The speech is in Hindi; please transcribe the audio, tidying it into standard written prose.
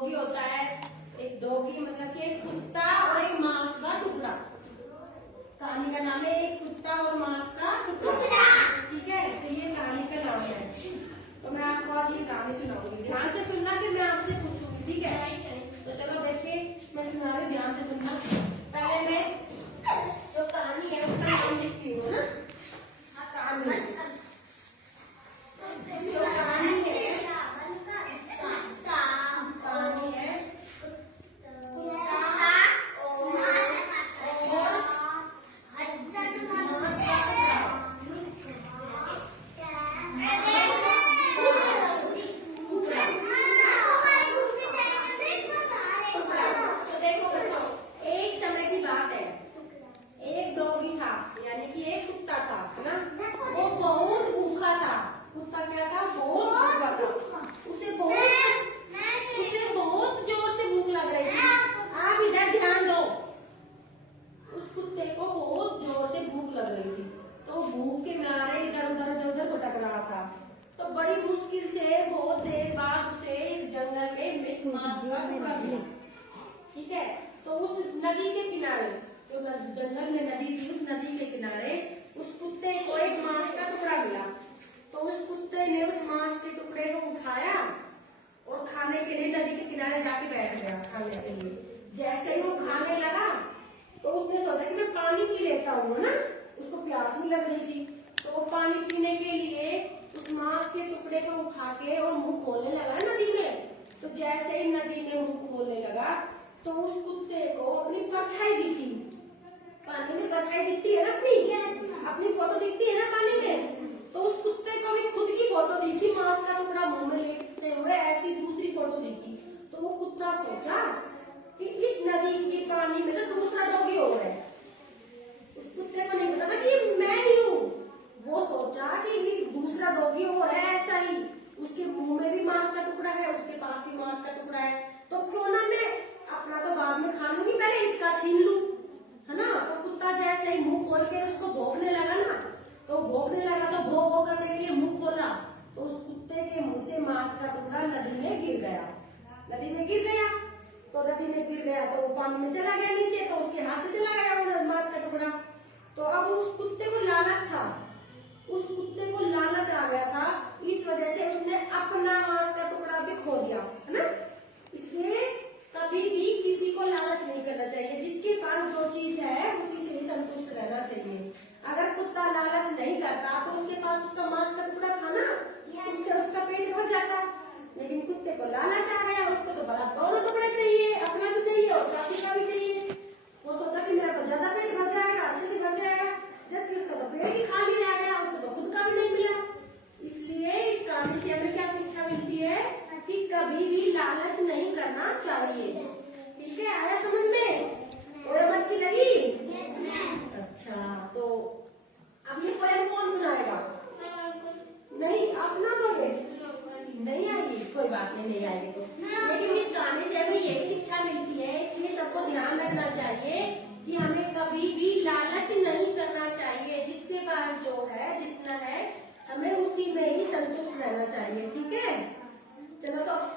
डॉगी होता है, एक डॉगी मतलब कि एक कुत्ता और एक मांस का टुकड़ा। कहानी का नाम है एक कुत्ता और मांस का टुकड़ा। ठीक है, तो ये कहानी का नाम है। तो मैं आपको आज ये कहानी सुनाऊंगी, ध्यान से सुनना कि मैं आपसे पूछूंगी। ठीक है, तो चलो देखिए मैं सुना रही, ध्यान से सुनना। पहले मैं जो कहानी है उसका नाम लिखती हूँ ना। कहानी तो बड़ी मुश्किल से बहुत देर बाद उसे जंगल में मांस का टुकड़ा मिला। ठीक है, तो उस नदी के किनारे, जो जंगल में नदी थी, उस नदी के किनारे उस कुत्ते को एक मांस का टुकड़ा मिला। तो उस कुत्ते ने उस मांस के टुकड़े को उठाया और खाने के लिए नदी के किनारे जाके बैठ गया खाने के लिए। जैसे ही वो खाने लगा तो उसने सोचा कि मैं पानी पी लेता हूँ ना, उसको प्यास भी लग रही थी। तो वो पानी पीने के लिए उस मांस के टुकड़े को उठा के और मुंह खोलने लगा नदी में। तो जैसे ही नदी में मुंह खोलने लगा तो उस कुत्ते को अपनी परछाई दिखी। पानी में परछाई दिखती है ना, अपनी फोटो दिखती है ना पानी में। तो उस कुत्ते को भी खुद की फोटो दिखी, मांस का टुकड़ा मुंह में लेते हुए ऐसी दूसरी फोटो दिखी। तो वो कुत्ता सोचा कि इस नदी के पानी में तो दूसरा डॉगी हो रहा है। उस कुत्ते को नहीं पता था कि मैं ही हूँ। वो सोचा कि ये दूसरा डॉगी हो रहा है ऐसा ही, उसके मुंह में भी मांस का टुकड़ा है, उसके पास भी मांस का टुकड़ा है, तो क्यों ना मैं अपना तो बाद में खा लूंगी, पहले इसका छीन लूं, है ना। तो कुत्ता जैसे ही मुंह खोल के उसको भौंकने लगा ना, तो भौंकने लगा तो भौ भौ करने के लिए मुंह खोला तो उस कुत्ते के मुंह से मांस का टुकड़ा नदी में गिर गया। नदी में गिर गया तो नदी में गिर गया तो वो पानी में चला गया नीचे, तो उसके हाथ से चला गया वो मांस का टुकड़ा। तो अब उस कुत्ते को लालच था, उस कुत्ते को लालच आ गया था, इस वजह से उसने अपना मांस का टुकड़ा भी खो दिया, है ना। इसलिए कभी भी किसी को लालच नहीं करना चाहिए, जिसके पास जो चीज है उसी से ही संतुष्ट रहना चाहिए। अगर कुत्ता लालच नहीं करता तो उसके पास उसका मांस का टुकड़ा था ना, उससे उसका पेट भर जाता। लेकिन कुत्ते को लालच आ गया, उसको तो बड़ा दोनों टुकड़े चाहिए, अपना भी चाहिए और साथी का भी चाहिए। वो सोचा कि मेरा तो ज्यादा पेट भर जाएगा, अच्छे से भर जाएगा, जबकि उसका तो पेट ही खाली रह गया, उसको तो खुद का भी नहीं मिला। इसलिए इस कहानी से हमें क्या शिक्षा मिलती है कि कभी भी लालच नहीं करना चाहिए। ठीक है, आया समझ में? पोयम अच्छी लगी? अच्छा, तो अब ये पोयम कौन सुनाएगा? नहीं, आप सुना दोगे? नहीं आएगी, कोई बात नहीं, नहीं आएगी तो। लेकिन इस कहानी से हमें यही शिक्षा मिलती है, इसलिए सबको ध्यान रखना चाहिए कि हमें कभी भी लालच नहीं करना चाहिए। जिसके पास जो है, जितना है, हमें उसी में ही संतुष्ट रहना चाहिए। ठीक है, चलो तो